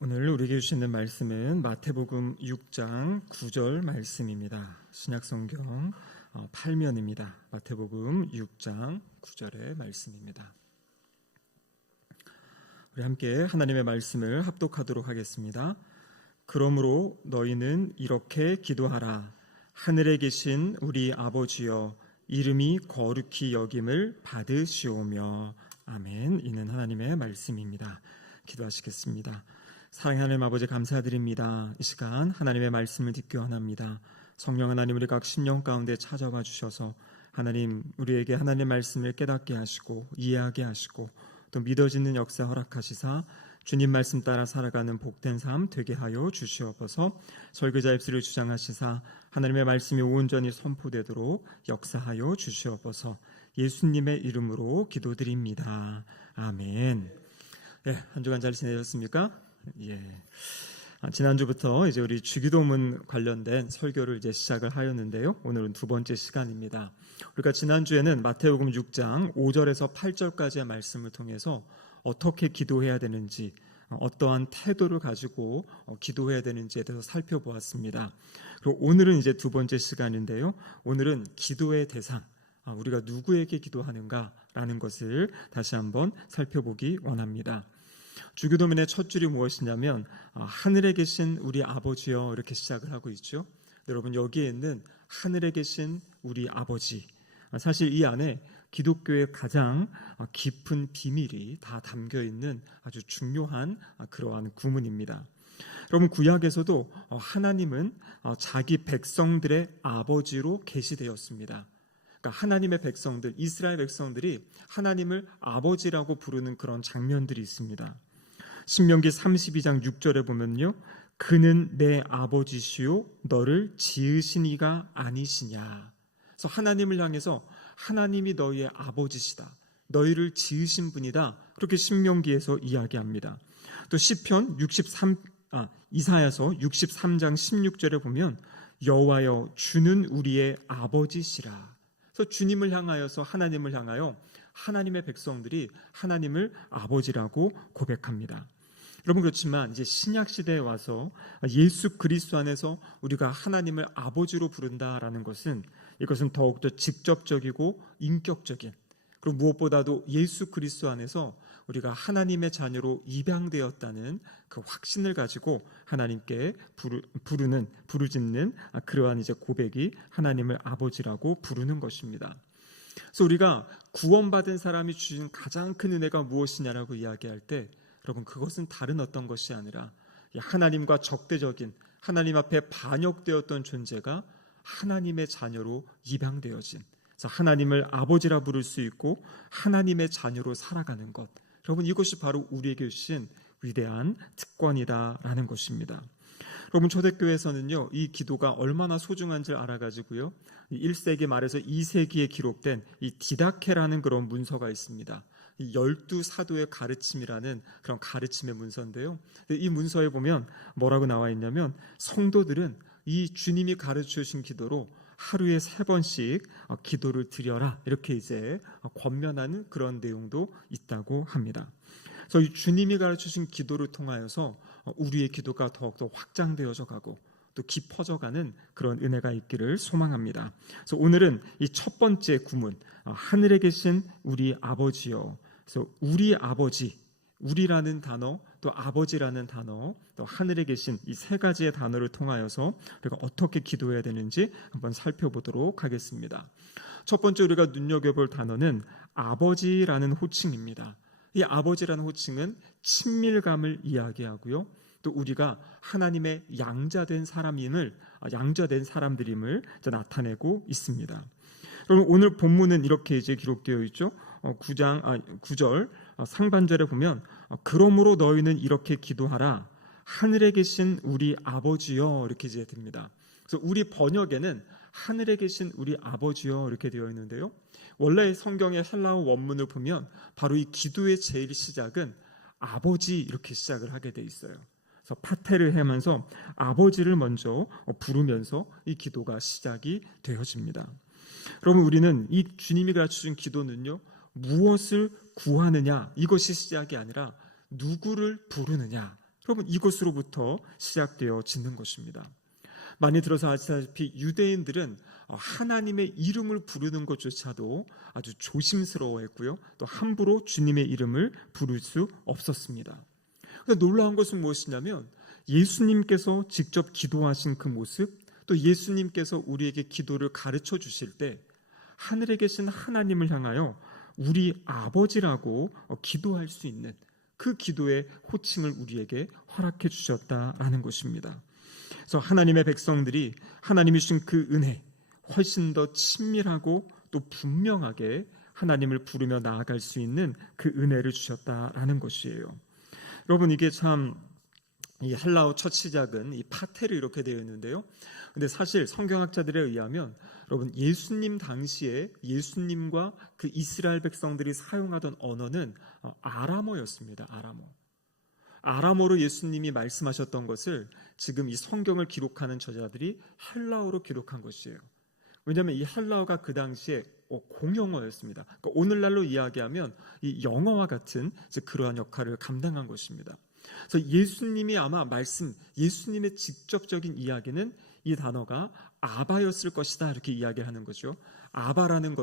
오늘 우리에게 주시는 말씀은 마태복음 6장 9절 말씀입니다. 신약성경 8면입니다. 마태복음 6장 9절의 말씀입니다. 우리 함께 하나님의 말씀을 합독하도록 하겠습니다. 그러므로 너희는 이렇게 기도하라. 하늘에 계신 우리 아버지여, 이름이 거룩히 여김을 받으시오며. 아멘. 이는 하나님의 말씀입니다. 기도하시겠습니다. 사랑하는 하나님 아버지, 감사드립니다. 이 시간 하나님의 말씀을 듣기 원합니다. 성령 하나님, 우리 각 심령 가운데 찾아와 주셔서 하나님, 우리에게 하나님의 말씀을 깨닫게 하시고 이해하게 하시고 또 믿어지는 역사 허락하시사 주님 말씀 따라 살아가는 복된 삶 되게 하여 주시옵소서. 설교자 입술을 주장하시사 하나님의 말씀이 온전히 선포되도록 역사하여 주시옵소서. 예수님의 이름으로 기도드립니다. 아멘. 네, 한 주간 잘 지내셨습니까? 예. 지난주부터 이제 우리 주기도문 관련된 설교를 이제 시작을 하였는데요. 오늘은 두 번째 시간입니다. 우리가 지난주에는 마태복음 6장 5절에서 8절까지의 말씀을 통해서 어떻게 기도해야 되는지, 어떠한 태도를 가지고 기도해야 되는지에 대해서 살펴보았습니다. 그리고 오늘은 이제 두 번째 시간인데요. 오늘은 기도의 대상, 우리가 누구에게 기도하는가라는 것을 다시 한번 살펴보기 원합니다. 주기도문의 첫 줄이 무엇이냐면 하늘에 계신 우리 아버지여, 이렇게 시작을 하고 있죠. 여러분, 여기에 있는 하늘에 계신 우리 아버지, 사실 이 안에 기독교의 가장 깊은 비밀이 다 담겨있는 아주 중요한 그러한 구문입니다. 여러분, 구약에서도 하나님은 자기 백성들의 아버지로 계시되었습니다. 그러니까 하나님의 백성들, 이스라엘 백성들이 하나님을 아버지라고 부르는 그런 장면들이 있습니다. 신명기 32장 6절에 보면요, 그는 내 아버지시요 너를 지으신 이가 아니시냐. 그래서 하나님을 향해서 하나님이 너희의 아버지시다, 너희를 지으신 분이다, 그렇게 신명기에서 이야기합니다. 또 시편 이사야서 63장 16절에 보면 여호와여 주는 우리의 아버지시라. 그래서 주님을 향하여서, 하나님을 향하여 하나님의 백성들이 하나님을 아버지라고 고백합니다. 여러분, 그렇지만 이제 신약 시대에 와서 예수 그리스도 안에서 우리가 하나님을 아버지로 부른다라는 것은, 이것은 더욱더 직접적이고 인격적인, 그리고 무엇보다도 예수 그리스도 안에서 우리가 하나님의 자녀로 입양되었다는 그 확신을 가지고 하나님께 부르짖는 그러한 이제 고백이 하나님을 아버지라고 부르는 것입니다. 그래서 우리가 구원받은 사람이 주신 가장 큰 은혜가 무엇이냐라고 이야기할 때, 여러분, 그것은 다른 어떤 것이 아니라 하나님과 적대적인, 하나님 앞에 반역되었던 존재가 하나님의 자녀로 입양되어진, 그래서 하나님을 아버지라 부를 수 있고 하나님의 자녀로 살아가는 것, 여러분, 이것이 바로 우리에게 주신 위대한 특권이다라는 것입니다. 여러분, 초대교회에서는요, 이 기도가 얼마나 소중한지를 알아가지고요, 1세기 말에서 2세기에 기록된 이 디다케라는 그런 문서가 있습니다. 12사도의 가르침이라는 그런 가르침의 문서인데요, 이 문서에 보면 뭐라고 나와 있냐면, 성도들은 이 주님이 가르쳐 주신 기도로 하루에 3번씩 기도를 드려라, 이렇게 이제 권면하는 그런 내용도 있다고 합니다. 그래서 이 주님이 가르쳐 주신 기도를 통하여서 우리의 기도가 더욱더 확장되어져 가고 또 깊어져가는 그런 은혜가 있기를 소망합니다. 그래서 오늘은 이 첫 번째 구문, 하늘에 계신 우리 아버지여. 그래서 우리 아버지, 우리라는 단어, 또 아버지라는 단어, 또 하늘에 계신 이 세 가지의 단어를 통하여서 우리가 어떻게 기도해야 되는지 한번 살펴보도록 하겠습니다. 첫 번째 우리가 눈여겨볼 단어는 아버지라는 호칭입니다. 이 아버지라는 호칭은 친밀감을 이야기하고요, 또 우리가 하나님의 양자된 사람들임을 나타내고 있습니다. 그럼 오늘 본문은 이렇게 이제 기록되어 있죠. 9절 상반절에 보면 그러므로 너희는 이렇게 기도하라. 하늘에 계신 우리 아버지여, 이렇게 이제 됩니다. 그래서 우리 번역에는 하늘에 계신 우리 아버지여, 이렇게 되어 있는데요, 원래 성경의 헬라어 원문을 보면 바로 이 기도의 제일 시작은 아버지, 이렇게 시작을 하게 돼 있어요. 그래서 파테를 하면서 아버지를 먼저 부르면서 이 기도가 시작이 되어집니다. 여러분, 우리는 이 주님이 가르쳐준 기도는요, 무엇을 구하느냐, 이것이 시작이 아니라 누구를 부르느냐, 여러분, 이것으로부터 시작되어지는 것입니다. 많이 들어서 아시다시피 유대인들은 하나님의 이름을 부르는 것조차도 아주 조심스러워했고요, 또 함부로 주님의 이름을 부를 수 없었습니다. 그런데 놀라운 것은 무엇이냐면 예수님께서 직접 기도하신 그 모습, 또 예수님께서 우리에게 기도를 가르쳐 주실 때 하늘에 계신 하나님을 향하여 우리 아버지라고 기도할 수 있는 그 기도의 호칭을 우리에게 허락해 주셨다라는 것입니다. 그래서 하나님의 백성들이 하나님이 주신 그 은혜, 훨씬 더 친밀하고 또 분명하게 하나님을 부르며 나아갈 수 있는 그 은혜를 주셨다라는 것이에요. 여러분, 이게 참 이 헬라어 첫 시작은 이 파테르 이렇게 되어 있는데요. 근데 사실 성경학자들에 의하면 여러분, 예수님 당시에 예수님과 그 이스라엘 백성들이 사용하던 언어는 아람어였습니다. 아람어로 예수님이 말씀하셨던 것을 지금 이 성경을 기록하는 저자들이 헬라어로 기록한 것이에요. 왜냐하면 이 헬라어가 그 당시에 공용어였습니다. 그러니까 오늘날로 이야기하면 이 영어와 같은 그러한 역할을 감당한 것입니다. 그래서 예수님이 아마 예수님의 직접적인 이야기는 이 단어가 아바였을 것이다 이렇게 이야기를 하는 거죠. 아바라는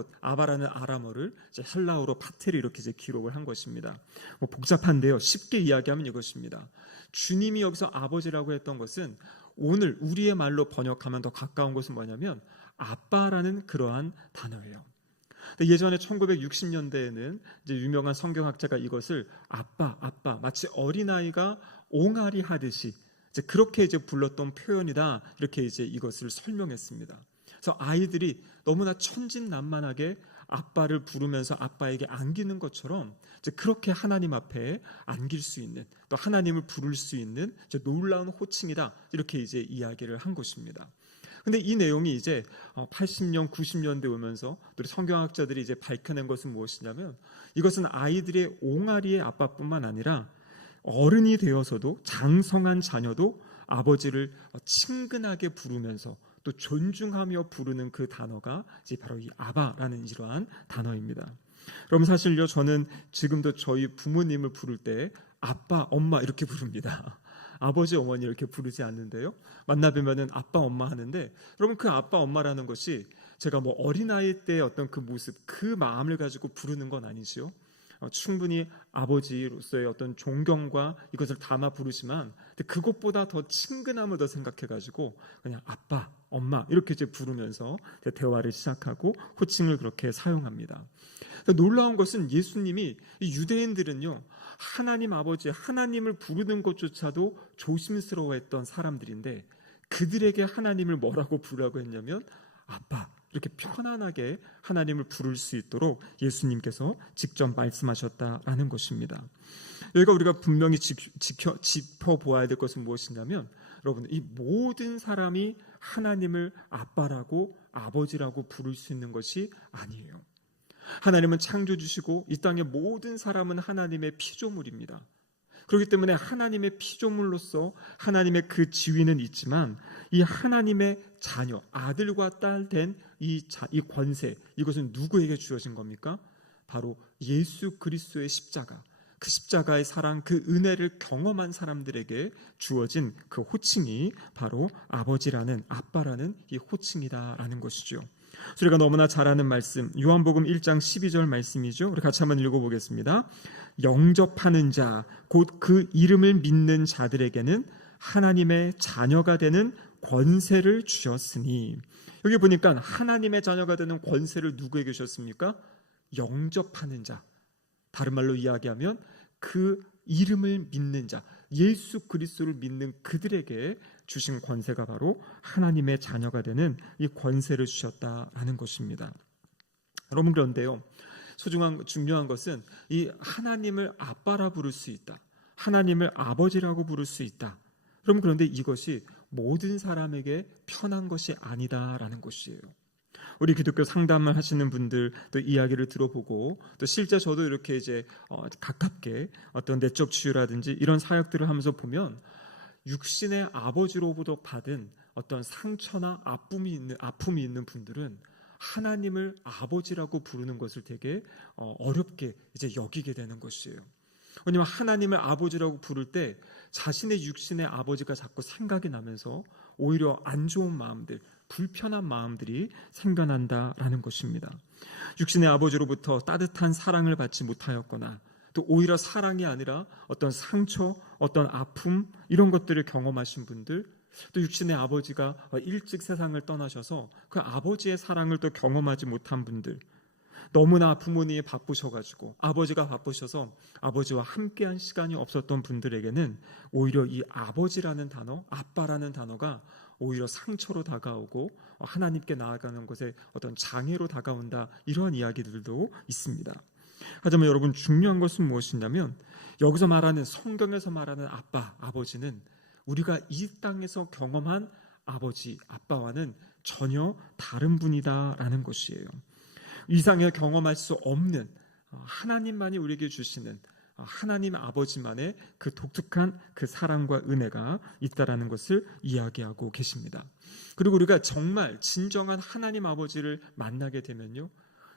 아람어를 헬라어로 파테르 이렇게 기록을 한 것입니다. 복잡한데요, 쉽게 이야기하면 이것입니다. 주님이 여기서 아버지라고 했던 것은 오늘 우리의 말로 번역하면 더 가까운 것은 뭐냐면 아빠라는 그러한 단어예요. 예전에 1960년대에는 이제 유명한 성경학자가 이것을 아빠 마치 어린아이가 옹알이 하듯이 그렇게 불렀던 표현이다 이렇게 이것을 설명했습니다. 그래서 아이들이 너무나 천진난만하게 아빠를 부르면서 아빠에게 안기는 것처럼 그렇게 하나님 앞에 안길 수 있는, 또 하나님을 부를 수 있는 놀라운 호칭이다 이렇게 이야기를 한 것입니다. 근데 이 내용이 80년, 90년대 오면서 또 성경학자들이 밝혀낸 것은 무엇이냐면 이것은 아이들의 옹알이의 아빠뿐만 아니라 어른이 되어서도 장성한 자녀도 아버지를 친근하게 부르면서 또 존중하며 부르는 그 단어가 바로 이 아바라는 이러한 단어입니다. 그럼 사실요, 저는 지금도 저희 부모님을 부를 때 아빠, 엄마 이렇게 부릅니다. 아버지, 어머니 이렇게 부르지 않는데요. 만나뵈면은 아빠, 엄마 하는데, 여러분 그 아빠, 엄마라는 것이 제가 어린아이 때의 어떤 그 모습, 그 마음을 가지고 부르는 건 아니지요. 충분히 아버지로서의 어떤 존경과 이것을 담아 부르지만 그것보다 더 친근함을 더 생각해가지고 그냥 아빠, 엄마 이렇게 부르면서 대화를 시작하고 호칭을 그렇게 사용합니다. 놀라운 것은 예수님이 이 유대인들은요, 하나님 아버지, 하나님을 부르는 것조차도 조심스러워했던 사람들인데 그들에게 하나님을 뭐라고 부르라고 했냐면 아빠, 이렇게 편안하게 하나님을 부를 수 있도록 예수님께서 직접 말씀하셨다라는 것입니다. 여기가 우리가 분명히 짚어보아야 될 것은 무엇이냐면 여러분, 이 모든 사람이 하나님을 아빠라고 아버지라고 부를 수 있는 것이 아니에요. 하나님은 창조주시고 이 땅의 모든 사람은 하나님의 피조물입니다. 그렇기 때문에 하나님의 피조물로서 하나님의 그 지위는 있지만 이 하나님의 자녀, 아들과 딸 된 이 권세, 이것은 누구에게 주어진 겁니까? 바로 예수 그리스도의 십자가, 그 십자가의 사랑, 그 은혜를 경험한 사람들에게 주어진 그 호칭이 바로 아버지라는, 아빠라는 이 호칭이다라는 것이죠. 우리가 너무나 잘 아는 말씀, 요한복음 1장 12절 말씀이죠. 우리 같이 한번 읽어보겠습니다. 영접하는 자, 곧 그 이름을 믿는 자들에게는 하나님의 자녀가 되는 권세를 주셨으니, 여기 보니까 하나님의 자녀가 되는 권세를 누구에게 주셨습니까? 영접하는 자, 다른 말로 이야기하면 그 이름을 믿는 자, 예수 그리스도를 믿는 그들에게 주신 권세가 바로 하나님의 자녀가 되는 이 권세를 주셨다라는 것입니다. 여러분, 그런데요, 중요한 것은 이 하나님을 아빠라 부를 수 있다, 하나님을 아버지라고 부를 수 있다. 그런데 이것이 모든 사람에게 편한 것이 아니다라는 것이에요. 우리 기독교 상담을 하시는 분들 또 이야기를 들어보고 또 실제 저도 이렇게 가깝게 어떤 내적 치유라든지 이런 사역들을 하면서 보면 육신의 아버지로부터 받은 어떤 상처나 아픔이 있는 분들은 하나님을 아버지라고 부르는 것을 되게 어렵게 여기게 되는 것이에요. 왜냐하면 하나님을 아버지라고 부를 때 자신의 육신의 아버지가 자꾸 생각이 나면서 오히려 안 좋은 마음들, 불편한 마음들이 생겨난다라는 것입니다. 육신의 아버지로부터 따뜻한 사랑을 받지 못하였거나 또 오히려 사랑이 아니라 어떤 상처, 어떤 아픔 이런 것들을 경험하신 분들, 또 육신의 아버지가 일찍 세상을 떠나셔서 그 아버지의 사랑을 또 경험하지 못한 분들, 너무나 부모님이 바쁘셔가지고 아버지가 바쁘셔서 아버지와 함께한 시간이 없었던 분들에게는 오히려 이 아버지라는 단어, 아빠라는 단어가 오히려 상처로 다가오고 하나님께 나아가는 것에 어떤 장애로 다가온다, 이런 이야기들도 있습니다. 하지만 여러분, 중요한 것은 무엇이냐면 여기서 말하는, 성경에서 말하는 아빠, 아버지는 우리가 이 땅에서 경험한 아버지, 아빠와는 전혀 다른 분이다라는 것이에요. 이 땅에 경험할 수 없는 하나님만이 우리에게 주시는 하나님 아버지만의 그 독특한 그 사랑과 은혜가 있다라는 것을 이야기하고 계십니다. 그리고 우리가 정말 진정한 하나님 아버지를 만나게 되면요,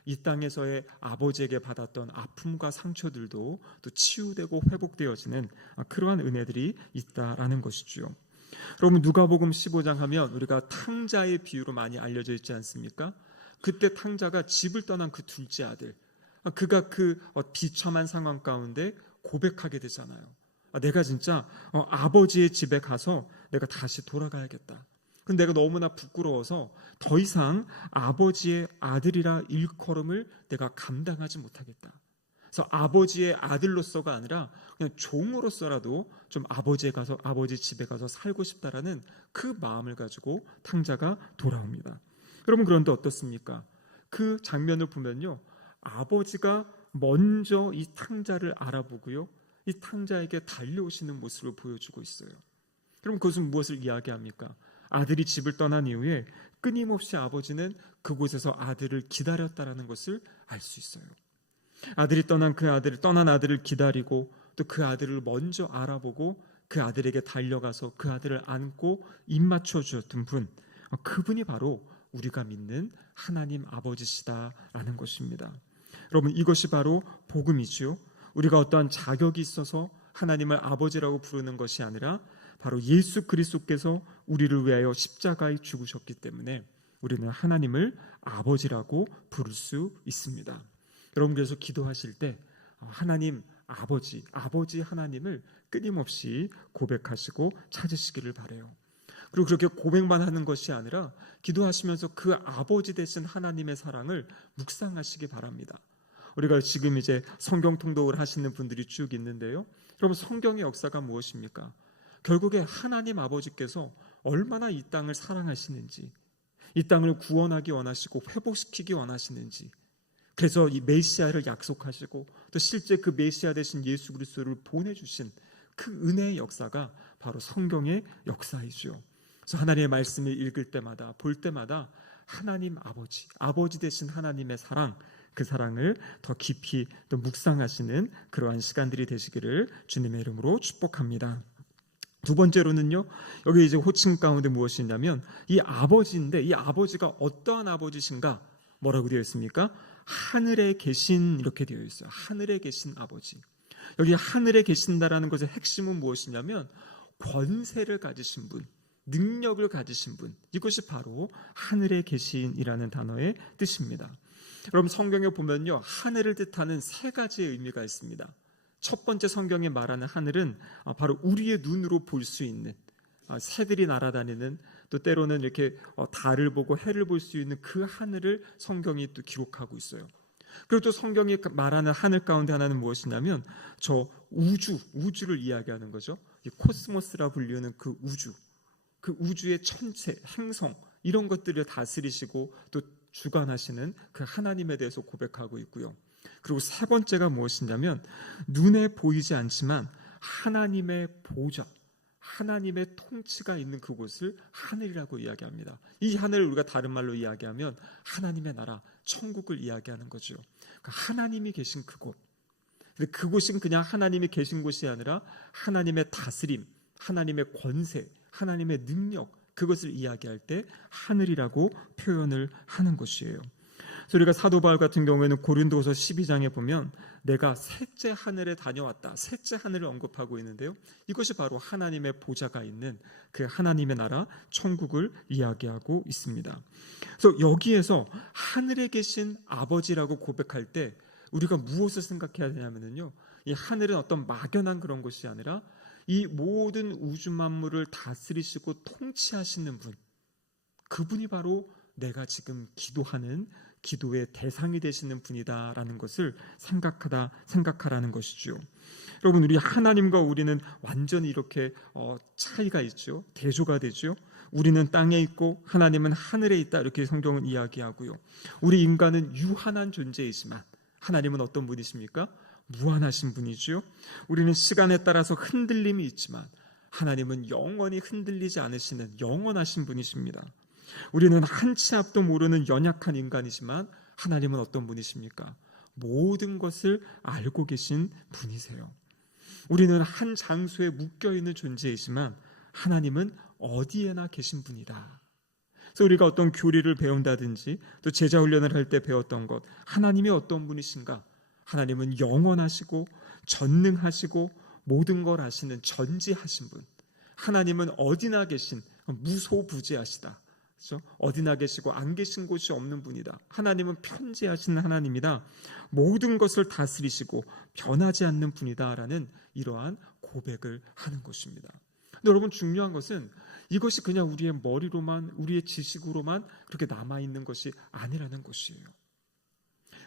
이 땅에서의 아버지에게 받았던 아픔과 상처들도 또 치유되고 회복되어지는 그러한 은혜들이 있다라는 것이죠. 여러분, 누가복음 15장 하면 우리가 탕자의 비유로 많이 알려져 있지 않습니까? 그때 탕자가 집을 떠난 그 둘째 아들, 그가 그 비참한 상황 가운데 고백하게 되잖아요. 내가 진짜 아버지의 집에 가서 내가 다시 돌아가야겠다. 근데 내가 너무나 부끄러워서 더 이상 아버지의 아들이라 일컬음을 내가 감당하지 못하겠다. 그래서 아버지의 아들로서가 아니라 그냥 종으로서라도 좀 아버지 집에 가서 살고 싶다라는 그 마음을 가지고 탕자가 돌아옵니다. 여러분, 그런데 어떻습니까? 그 장면을 보면요, 아버지가 먼저 이 탕자를 알아보고요, 이 탕자에게 달려오시는 모습을 보여주고 있어요. 그럼 그것은 무엇을 이야기합니까? 아들이 집을 떠난 이후에 끊임없이 아버지는 그곳에서 아들을 기다렸다라는 것을 알 수 있어요. 아들이 떠난 아들을 기다리고 또 그 아들을 먼저 알아보고 그 아들에게 달려가서 그 아들을 안고 입 맞춰 주었던 분, 그분이 바로 우리가 믿는 하나님 아버지시다라는 것입니다. 여러분, 이것이 바로 복음이죠. 우리가 어떠한 자격이 있어서 하나님을 아버지라고 부르는 것이 아니라 바로 예수 그리스도께서 우리를 위하여 십자가에 죽으셨기 때문에 우리는 하나님을 아버지라고 부를 수 있습니다. 여러분, 그래서 기도하실 때 하나님 아버지 하나님을 끊임없이 고백하시고 찾으시기를 바라요. 그리고 그렇게 고백만 하는 것이 아니라 기도하시면서 그 아버지 되신 하나님의 사랑을 묵상하시기 바랍니다. 우리가 지금 이제 성경 통독을 하시는 분들이 쭉 있는데요, 여러분, 성경의 역사가 무엇입니까? 결국에 하나님 아버지께서 얼마나 이 땅을 사랑하시는지, 이 땅을 구원하기 원하시고 회복시키기 원하시는지, 그래서 이 메시아를 약속하시고 또 실제 그 메시아 되신 예수 그리스도를 보내주신 그 은혜의 역사가 바로 성경의 역사이죠. 그래서 하나님의 말씀을 읽을 때마다, 볼 때마다 하나님 아버지 되신 하나님의 사랑, 그 사랑을 더 깊이 또 묵상하시는 그러한 시간들이 되시기를 주님의 이름으로 축복합니다. 두 번째로는요, 여기 이제 호칭 가운데 무엇이 있냐면 이 아버지인데, 이 아버지가 어떠한 아버지신가? 뭐라고 되어 있습니까? 하늘에 계신, 이렇게 되어 있어요. 하늘에 계신 아버지. 여기 하늘에 계신다라는 것의 핵심은 무엇이냐면 권세를 가지신 분, 능력을 가지신 분, 이것이 바로 하늘에 계신이라는 단어의 뜻입니다. 여러분, 성경에 보면요, 하늘을 뜻하는 세 가지의 의미가 있습니다. 첫 번째, 성경에 말하는 하늘은 바로 우리의 눈으로 볼 수 있는, 새들이 날아다니는, 또 때로는 이렇게 달을 보고 해를 볼 수 있는 그 하늘을 성경이 또 기록하고 있어요. 그리고 또 성경이 말하는 하늘 가운데 하나는 무엇이냐면 저 우주를 이야기하는 거죠. 이 코스모스라 불리는 그 우주의 천체, 행성, 이런 것들을 다스리시고 또 주관하시는 그 하나님에 대해서 고백하고 있고요. 그리고 세 번째가 무엇이냐면 눈에 보이지 않지만 하나님의 보좌, 하나님의 통치가 있는 그곳을 하늘이라고 이야기합니다. 이 하늘을 우리가 다른 말로 이야기하면 하나님의 나라, 천국을 이야기하는 거죠. 그러니까 하나님이 계신 그곳. 근데 그곳은 그냥 하나님이 계신 곳이 아니라 하나님의 다스림, 하나님의 권세, 하나님의 능력, 그것을 이야기할 때 하늘이라고 표현을 하는 것이에요. 그래서 우리가 사도 바울 같은 경우에는 고린도서 12장에 보면 내가 셋째 하늘에 다녀왔다, 셋째 하늘을 언급하고 있는데요, 이것이 바로 하나님의 보좌가 있는 그 하나님의 나라 천국을 이야기하고 있습니다. 그래서 여기에서 하늘에 계신 아버지라고 고백할 때 우리가 무엇을 생각해야 되냐면요, 이 하늘은 어떤 막연한 그런 것이 아니라 이 모든 우주 만물을 다스리시고 통치하시는 분, 그분이 바로 내가 지금 기도하는 기도의 대상이 되시는 분이다라는 것을 생각하라는 것이죠. 여러분, 우리 하나님과 우리는 완전히 이렇게 차이가 있죠. 대조가 되죠. 우리는 땅에 있고 하나님은 하늘에 있다, 이렇게 성경은 이야기하고요. 우리 인간은 유한한 존재이지만 하나님은 어떤 분이십니까? 무한하신 분이죠. 우리는 시간에 따라서 흔들림이 있지만 하나님은 영원히 흔들리지 않으시는 영원하신 분이십니다. 우리는 한 치 앞도 모르는 연약한 인간이지만 하나님은 어떤 분이십니까? 모든 것을 알고 계신 분이세요. 우리는 한 장소에 묶여있는 존재이지만 하나님은 어디에나 계신 분이다. 그래서 우리가 어떤 교리를 배운다든지 또 제자 훈련을 할 때 배웠던 것, 하나님이 어떤 분이신가? 하나님은 영원하시고 전능하시고 모든 걸 아시는 전지하신 분. 하나님은 어디나 계신 무소부재하시다. 그렇죠? 어디나 계시고 안 계신 곳이 없는 분이다. 하나님은 편지하시는 하나님이다. 모든 것을 다스리시고 변하지 않는 분이다라는 이러한 고백을 하는 것입니다. 근데 여러분, 중요한 것은 이것이 그냥 우리의 머리로만, 우리의 지식으로만 그렇게 남아있는 것이 아니라는 것이에요.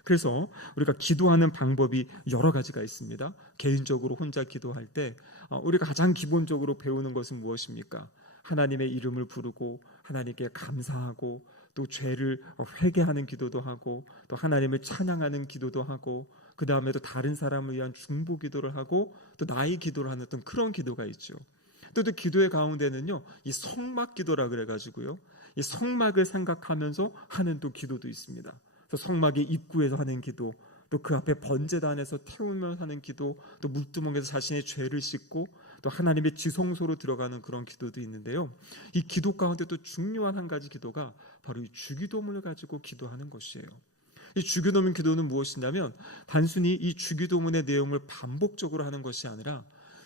그래서 우리가 기도하는 방법이 여러 가지가 있습니다. 개인적으로 혼자 기도할 때 우리가 가장 기본적으로 배우는 것은 무엇입니까? 하나님의 이름을 부르고 하나님께 감사하고 또 죄를 회개하는 기도도 하고 또 하나님을 찬양하는 기도도 하고 그 다음에 또 다른 사람을 위한 중보 기도를 하고 또 나의 기도를 하는 어떤 그런 기도가 있죠. 또 기도의 가운데는요, 이 성막 기도라 그래가지고요, 이 성막을 생각하면서 하는 또 기도도 있습니다. 그래서 성막의 입구에서 하는 기도, 또 그 앞에 번제단에서 태우면서 하는 기도, 또 물두멍에서 자신의 죄를 씻고 또 하나님의 지성소로 들어가는 그런 기도도 있는데요, 이 기도 가운데 또 중요한 한 가지 기도가 바로 이 주기도문을 가지고 기도하는 것이에요. 이 주기도문 기도는 무엇이냐면 단순히 이 주기도문의 내용을 반복적으로 하는 것이 아니라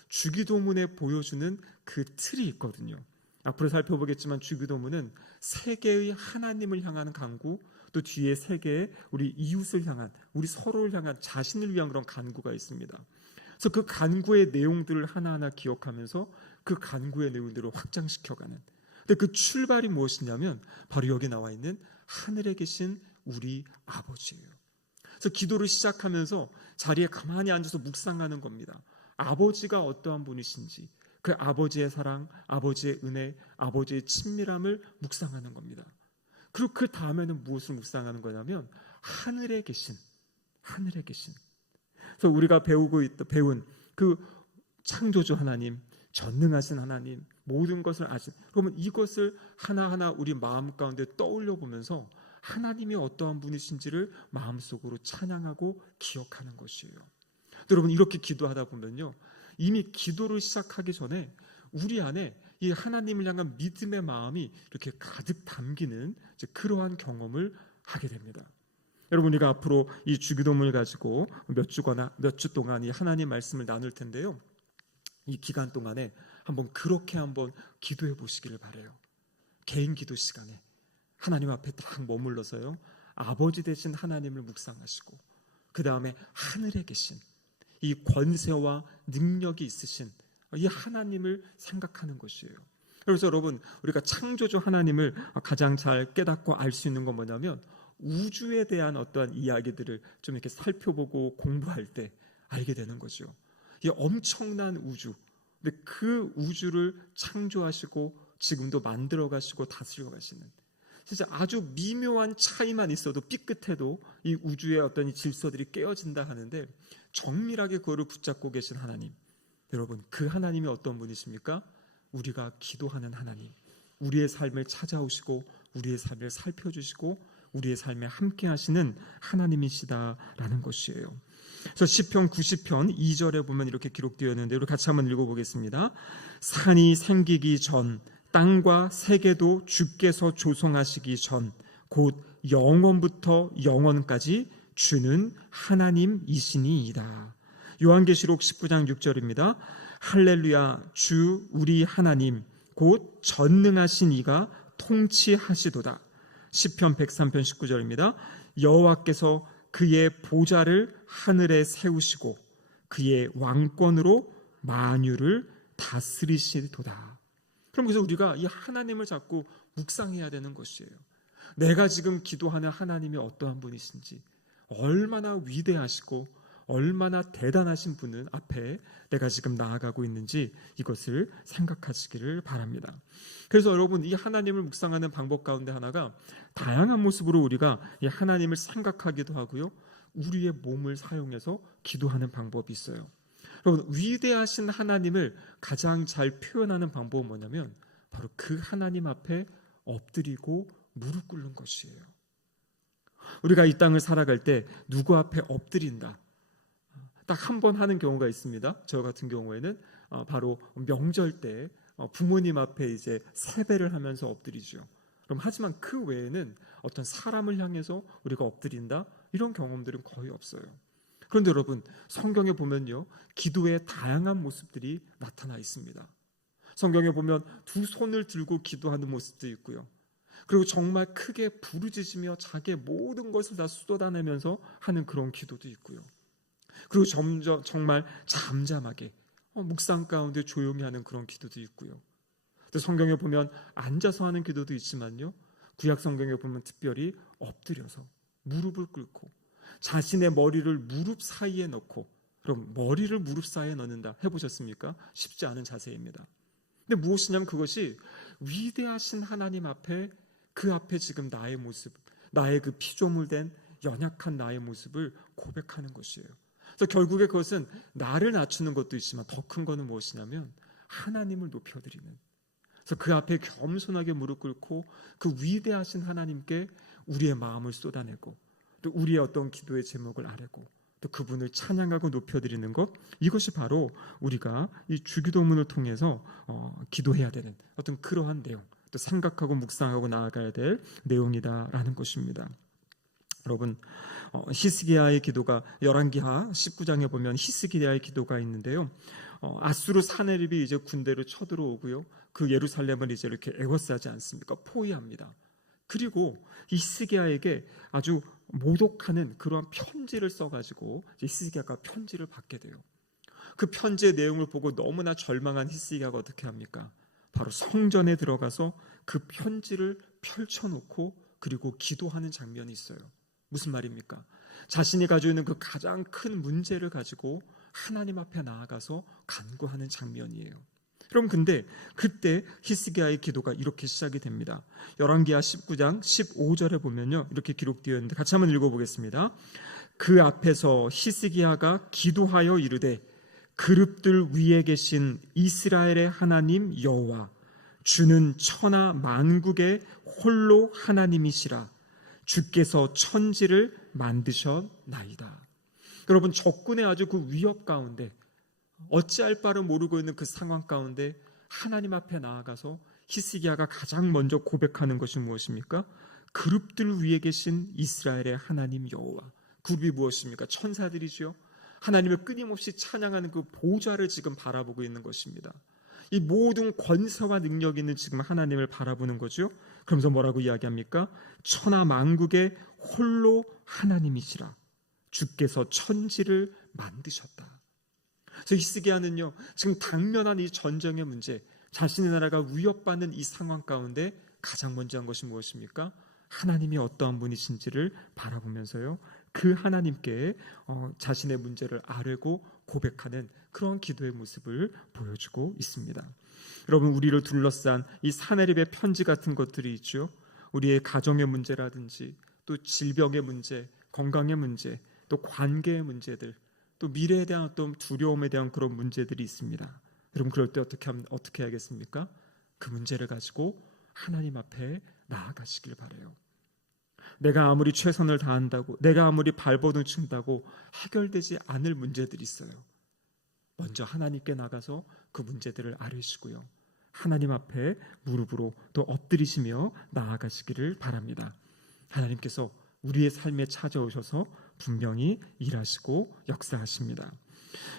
주기도문에 보여주는 그 틀이 있거든요. 앞으로 살펴보겠지만 주기도문은 세계의 하나님을 향하는 간구, 또 뒤에 세계의 우리 이웃을 향한, 우리 서로를 향한, 자신을 위한 그런 간구가 있습니다. 그래서 그 간구의 내용들을 하나하나 기억하면서 그 간구의 내용들을 확장시켜가는, 근데 그 출발이 무엇이냐면 바로 여기 나와 있는 하늘에 계신 우리 아버지예요. 그래서 기도를 시작하면서 자리에 가만히 앉아서 묵상하는 겁니다. 아버지가 어떠한 분이신지, 그 아버지의 사랑, 아버지의 은혜, 아버지의 친밀함을 묵상하는 겁니다. 그리고 그 다음에는 무엇을 묵상하는 거냐면 하늘에 계신. 그래서 우리가 배운 그 창조주 하나님, 전능하신 하나님, 모든 것을 아신, 그러면 이것을 하나하나 우리 마음 가운데 떠올려 보면서 하나님이 어떠한 분이신지를 마음속으로 찬양하고 기억하는 것이에요. 여러분, 이렇게 기도하다 보면요, 이미 기도를 시작하기 전에 우리 안에 이 하나님을 향한 믿음의 마음이 이렇게 가득 담기는 그러한 경험을 하게 됩니다. 여러분, 우리가 앞으로 이 주기도문을 가지고 몇 주 동안 이 하나님 말씀을 나눌 텐데요, 이 기간 동안에 그렇게 한번 기도해 보시기를 바라요. 개인 기도 시간에 하나님 앞에 딱 머물러서요, 아버지 되신 하나님을 묵상하시고 그 다음에 하늘에 계신 이 권세와 능력이 있으신 이 하나님을 생각하는 것이에요. 그래서 여러분, 우리가 창조주 하나님을 가장 잘 깨닫고 알 수 있는 건 뭐냐면 우주에 대한 어떠한 이야기들을 좀 이렇게 살펴보고 공부할 때 알게 되는 거죠. 이 엄청난 우주, 근데 그 우주를 창조하시고 지금도 만들어 가시고 다스려 가시는, 진짜 아주 미묘한 차이만 있어도 삐끗해도 이 우주의 어떤 이 질서들이 깨어진다 하는데 정밀하게 그거를 붙잡고 계신 하나님, 여러분, 그 하나님이 어떤 분이십니까? 우리가 기도하는 하나님, 우리의 삶을 찾아오시고 우리의 삶을 살펴주시고 우리의 삶에 함께 하시는 하나님이시다라는 것이에요. 그래서 시편 90편 2절에 보면 이렇게 기록되어 있는데 우리 같이 한번 읽어보겠습니다. 산이 생기기 전, 땅과 세계도 주께서 조성하시기 전, 곧 영원부터 영원까지 주는 하나님이시니이다. 요한계시록 19장 6절입니다. 할렐루야, 주 우리 하나님 곧 전능하신 이가 통치하시도다. 시편 103편 19절입니다. 여호와께서 그의 보좌를 하늘에 세우시고 그의 왕권으로 만유를 다스리시도다. 그럼 그래서 우리가 이 하나님을 자꾸 묵상해야 되는 것이에요. 내가 지금 기도하는 하나님이 어떠한 분이신지, 얼마나 위대하시고 얼마나 대단하신 분은 앞에 내가 지금 나아가고 있는지 이것을 생각하시기를 바랍니다. 그래서 여러분, 이 하나님을 묵상하는 방법 가운데 하나가 다양한 모습으로 우리가 이 하나님을 생각하기도 하고요, 우리의 몸을 사용해서 기도하는 방법이 있어요. 여러분, 위대하신 하나님을 가장 잘 표현하는 방법은 뭐냐면 바로 그 하나님 앞에 엎드리고 무릎 꿇는 것이에요. 우리가 이 땅을 살아갈 때 누구 앞에 엎드린다, 딱 한 번 하는 경우가 있습니다. 저 같은 경우에는 바로 명절 때 부모님 앞에 이제 세배를 하면서 엎드리죠. 그럼 하지만 그 외에는 어떤 사람을 향해서 우리가 엎드린다, 이런 경험들은 거의 없어요. 그런데 여러분, 성경에 보면요, 기도의 다양한 모습들이 나타나 있습니다. 성경에 보면 두 손을 들고 기도하는 모습도 있고요, 그리고 정말 크게 부르짖으며 자기의 모든 것을 다 쏟아내면서 하는 그런 기도도 있고요, 그리고 정말 잠잠하게 묵상 가운데 조용히 하는 그런 기도도 있고요. 또 성경에 보면 앉아서 하는 기도도 있지만요, 구약 성경에 보면 특별히 엎드려서 무릎을 꿇고 자신의 머리를 무릎 사이에 넣고, 그럼 머리를 무릎 사이에 넣는다 해보셨습니까? 쉽지 않은 자세입니다. 근데 무엇이냐면 그것이 위대하신 하나님 앞에, 그 앞에 지금 나의 모습, 나의 그 피조물된 연약한 나의 모습을 고백하는 것이에요. 그래서 결국에 그것은 나를 낮추는 것도 있지만 더 큰 것은 무엇이냐면 하나님을 높여드리는, 그래서 그 앞에 겸손하게 무릎 꿇고 그 위대하신 하나님께 우리의 마음을 쏟아내고 또 우리의 어떤 기도의 제목을 아뢰고 또 그분을 찬양하고 높여드리는 것, 이것이 바로 우리가 이 주기도문을 통해서 기도해야 되는 어떤 그러한 내용, 또 생각하고 묵상하고 나아가야 될 내용이다라는 것입니다. 여러분, 히스기야의 기도가 열왕기하 19장에 보면 히스기야의 기도가 있는데요, 아수르 사네립이 이제 군대를 쳐들어오고요, 그 예루살렘을 이제 이렇게 에워싸지 않습니까? 포위합니다. 그리고 히스기야에게 아주 모독하는 그러한 편지를 써가지고 히스기야가 편지를 받게 돼요. 그 편지의 내용을 보고 너무나 절망한 히스기야가 어떻게 합니까? 바로 성전에 들어가서 그 편지를 펼쳐놓고 그리고 기도하는 장면이 있어요. 무슨 말입니까? 자신이 가지고 있는 그 가장 큰 문제를 가지고 하나님 앞에 나아가서 간구하는 장면이에요. 그럼 근데 그때 히스기야의 기도가 이렇게 시작이 됩니다. 열왕기하 19장 15절에 보면요, 이렇게 기록되어 있는데 같이 한번 읽어보겠습니다. 그 앞에서 히스기야가 기도하여 이르되 그룹들 위에 계신 이스라엘의 하나님 여호와 주는 천하 만국의 홀로 하나님이시라. 주께서 천지를 만드셨나이다. 여러분, 적군의 아주 그 위협 가운데, 어찌할 바를 모르고 있는 그 상황 가운데 하나님 앞에 나아가서 히스기야가 가장 먼저 고백하는 것이 무엇입니까? 그룹들 위에 계신 이스라엘의 하나님 여호와. 그룹이 무엇입니까? 천사들이죠. 하나님을 끊임없이 찬양하는 그 보좌를 지금 바라보고 있는 것입니다. 이 모든 권세와 능력이 있는 지금 하나님을 바라보는 거죠. 그러면서 뭐라고 이야기합니까? 천하 만국의 홀로 하나님이시라. 주께서 천지를 만드셨다. 그래서 히스기야는요, 지금 당면한 이 전쟁의 문제, 자신의 나라가 위협받는 이 상황 가운데 가장 먼저 한 것이 무엇입니까? 하나님이 어떠한 분이신지를 바라보면서요, 그 하나님께 자신의 문제를 아뢰고 고백하는 그런 기도의 모습을 보여주고 있습니다. 여러분, 우리를 둘러싼 이 사내립의 편지 같은 것들이 있죠. 우리의 가정의 문제라든지 또 질병의 문제, 건강의 문제, 또 관계의 문제들, 또 미래에 대한 어떤 두려움에 대한 그런 문제들이 있습니다. 여러분, 그럴 때 어떻게 하겠습니까? 그 문제를 가지고 하나님 앞에 나아가시길 바라요. 내가 아무리 최선을 다한다고, 내가 아무리 발버둥 친다고 해결되지 않을 문제들이 있어요. 먼저 하나님께 나가서 그 문제들을 아뢰시고요, 하나님 앞에 무릎으로 또 엎드리시며 나아가시기를 바랍니다. 하나님께서 우리의 삶에 찾아오셔서 분명히 일하시고 역사하십니다.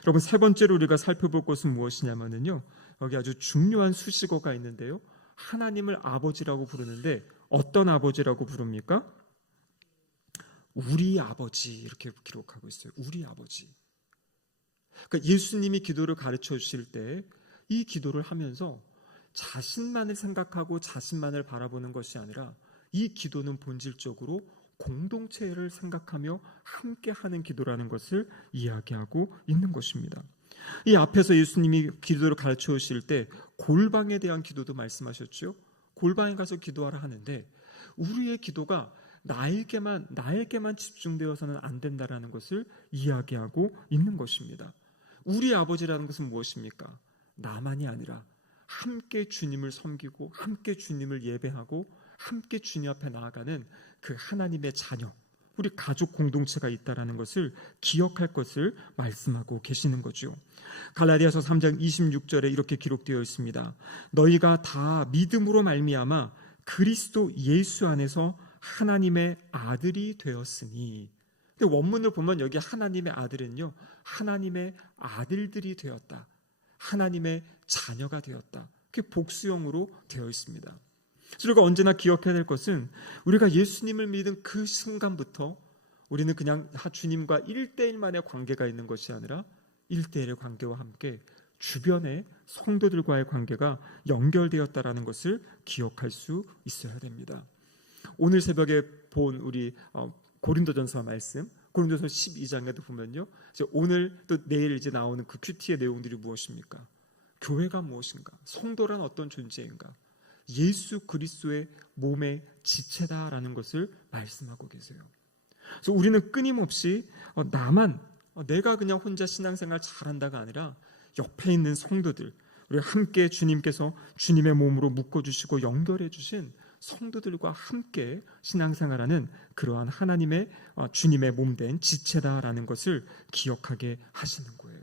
여러분, 세 번째로 우리가 살펴볼 것은 무엇이냐면요, 여기 아주 중요한 수식어가 있는데요, 하나님을 아버지라고 부르는데 어떤 아버지라고 부릅니까? 우리 아버지, 이렇게 기록하고 있어요. 우리 아버지. 그러니까 예수님이 기도를 가르쳐 주실 때 이 기도를 하면서 자신만을 생각하고 자신만을 바라보는 것이 아니라 이 기도는 본질적으로 공동체를 생각하며 함께하는 기도라는 것을 이야기하고 있는 것입니다. 이 앞에서 예수님이 기도를 가르쳐 주실 때 골방에 대한 기도도 말씀하셨죠. 골방에 가서 기도하라 하는데 우리의 기도가 나에게만 집중되어서는 안 된다라는 것을 이야기하고 있는 것입니다. 우리 아버지라는 것은 무엇입니까? 나만이 아니라 함께 주님을 섬기고 함께 주님을 예배하고 함께 주님 앞에 나아가는 그 하나님의 자녀, 우리 가족 공동체가 있다라는 것을 기억할 것을 말씀하고 계시는 거죠. 갈라디아서 3장 26절에 이렇게 기록되어 있습니다. 너희가 다 믿음으로 말미암아 그리스도 예수 안에서 하나님의 아들이 되었으니. 근데 원문을 보면 여기 하나님의 아들은요, 하나님의 아들들이 되었다, 하나님의 자녀가 되었다, 그게 복수형으로 되어 있습니다. 그래서 우리가 언제나 기억해야 될 것은 우리가 예수님을 믿은 그 순간부터 우리는 그냥 주님과 1대1만의 관계가 있는 것이 아니라 1대1의 관계와 함께 주변의 성도들과의 관계가 연결되었다라는 것을 기억할 수 있어야 됩니다. 오늘 새벽에 본 우리 고린도전서 말씀, 고린도전서 12장에도 보면요, 이제 오늘 또 내일 이제 나오는 그 큐티의 내용들이 무엇입니까? 교회가 무엇인가? 성도란 어떤 존재인가? 예수 그리스도의 몸의 지체다라는 것을 말씀하고 계세요. 그래서 우리는 끊임없이 내가 그냥 혼자 신앙생활 잘한다가 아니라 옆에 있는 성도들, 우리 함께 주님께서 주님의 몸으로 묶어주시고 연결해 주신 성도들과 함께 신앙생활하는 그러한 하나님의 주님의 몸된 지체다라는 것을 기억하게 하시는 거예요.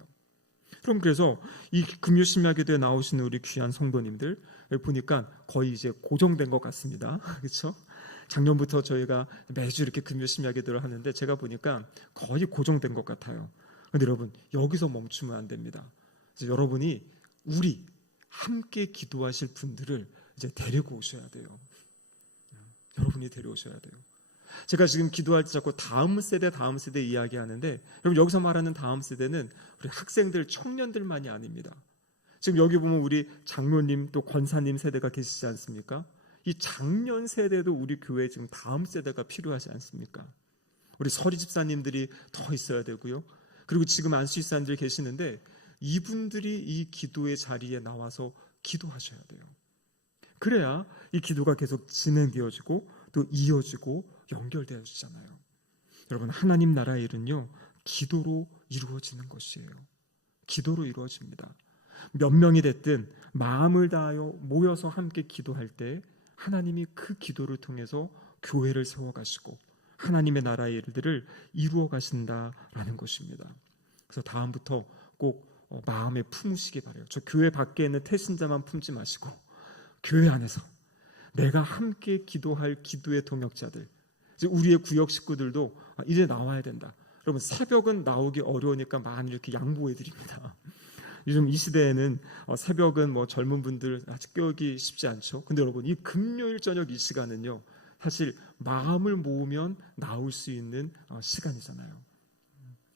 그럼 그래서 이 금요신약에도 나오시는 우리 귀한 성도님들 보니까 거의 이제 고정된 것 같습니다. 그렇죠? 작년부터 저희가 매주 이렇게 금요신약에도를 하는데 제가 보니까 거의 고정된 것 같아요. 그런데 여러분, 여기서 멈추면 안 됩니다. 여러분이 우리 함께 기도하실 분들을 이제 데리고 오셔야 돼요. 여러분이 데려오셔야 돼요. 제가 지금 기도할 때 자꾸 다음 세대 이야기하는데, 여러분, 여기서 말하는 다음 세대는 우리 학생들, 청년들만이 아닙니다. 지금 여기 보면 우리 장로님 또 권사님 세대가 계시지 않습니까? 이 장년 세대도 우리 교회에 지금 다음 세대가 필요하지 않습니까? 우리 서리 집사님들이 더 있어야 되고요. 그리고 지금 안수 집사님들이 계시는데 이분들이 이 기도의 자리에 나와서 기도하셔야 돼요. 그래야 이 기도가 계속 진행되어지고 또 이어지고 연결되어지잖아요. 여러분, 하나님 나라의 일은요, 기도로 이루어지는 것이에요. 기도로 이루어집니다. 몇 명이 됐든 마음을 다하여 모여서 함께 기도할 때 하나님이 그 기도를 통해서 교회를 세워가시고 하나님의 나라의 일들을 이루어 가신다라는 것입니다. 그래서 다음부터 꼭 마음에 품으시기 바라요. 저 교회 밖에 있는 태신자만 품지 마시고 교회 안에서 내가 함께 기도할 기도의 동역자들, 이제 우리의 구역 식구들도 이제 나와야 된다. 여러분, 새벽은 나오기 어려우니까 많이 이렇게 양보해 드립니다. 요즘 이 시대에는 새벽은 뭐 젊은 분들 아직 깨우기 쉽지 않죠. 근데 여러분, 이 금요일 저녁 이 시간은요, 사실 마음을 모으면 나올 수 있는 시간이잖아요.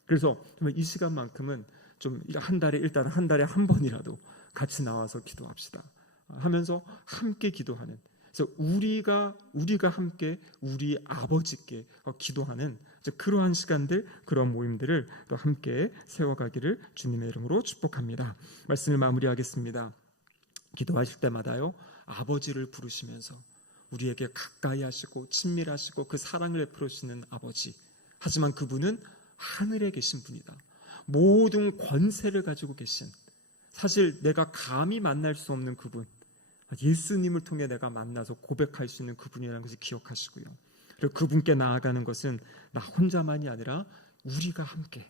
그래서 이 시간만큼은 좀 한 달에 한 번이라도 같이 나와서 기도합시다 하면서 함께 기도하는, 그래서 우리가 함께 우리 아버지께 기도하는 그러한 시간들, 그런 모임들을 또 함께 세워가기를 주님의 이름으로 축복합니다. 말씀을 마무리하겠습니다. 기도하실 때마다요, 아버지를 부르시면서 우리에게 가까이 하시고 친밀하시고 그 사랑을 베풀으시는 아버지, 하지만 그분은 하늘에 계신 분이다. 모든 권세를 가지고 계신, 사실 내가 감히 만날 수 없는 그분, 예수님을 통해 내가 만나서 고백할 수 있는 그분이라는 것을 기억하시고요. 그리고 그분께 나아가는 것은 나 혼자만이 아니라 우리가 함께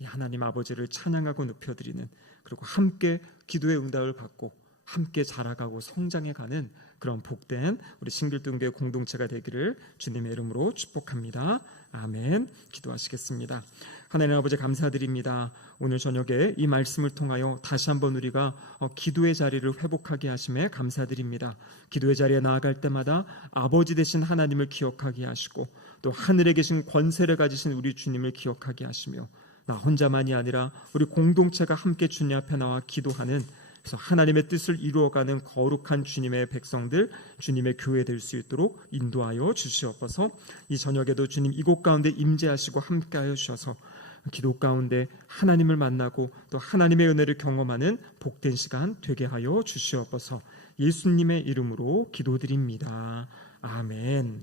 이 하나님 아버지를 찬양하고 높여드리는, 그리고 함께 기도의 응답을 받고 함께 자라가고 성장해가는 그런 복된 우리 신길동교회 공동체가 되기를 주님의 이름으로 축복합니다. 아멘. 기도하시겠습니다. 하나님 아버지 감사드립니다. 오늘 저녁에 이 말씀을 통하여 다시 한번 우리가 기도의 자리를 회복하게 하심에 감사드립니다. 기도의 자리에 나아갈 때마다 아버지 되신 하나님을 기억하게 하시고 또 하늘에 계신 권세를 가지신 우리 주님을 기억하게 하시며 나 혼자만이 아니라 우리 공동체가 함께 주님 앞에 나와 기도하는, 그래서 하나님의 뜻을 이루어가는 거룩한 주님의 백성들, 주님의 교회 될 수 있도록 인도하여 주시옵소서. 이 저녁에도 주님 이곳 가운데 임재하시고 함께하여 주셔서 기도 가운데 하나님을 만나고 또 하나님의 은혜를 경험하는 복된 시간 되게 하여 주시옵소서. 예수님의 이름으로 기도드립니다. 아멘.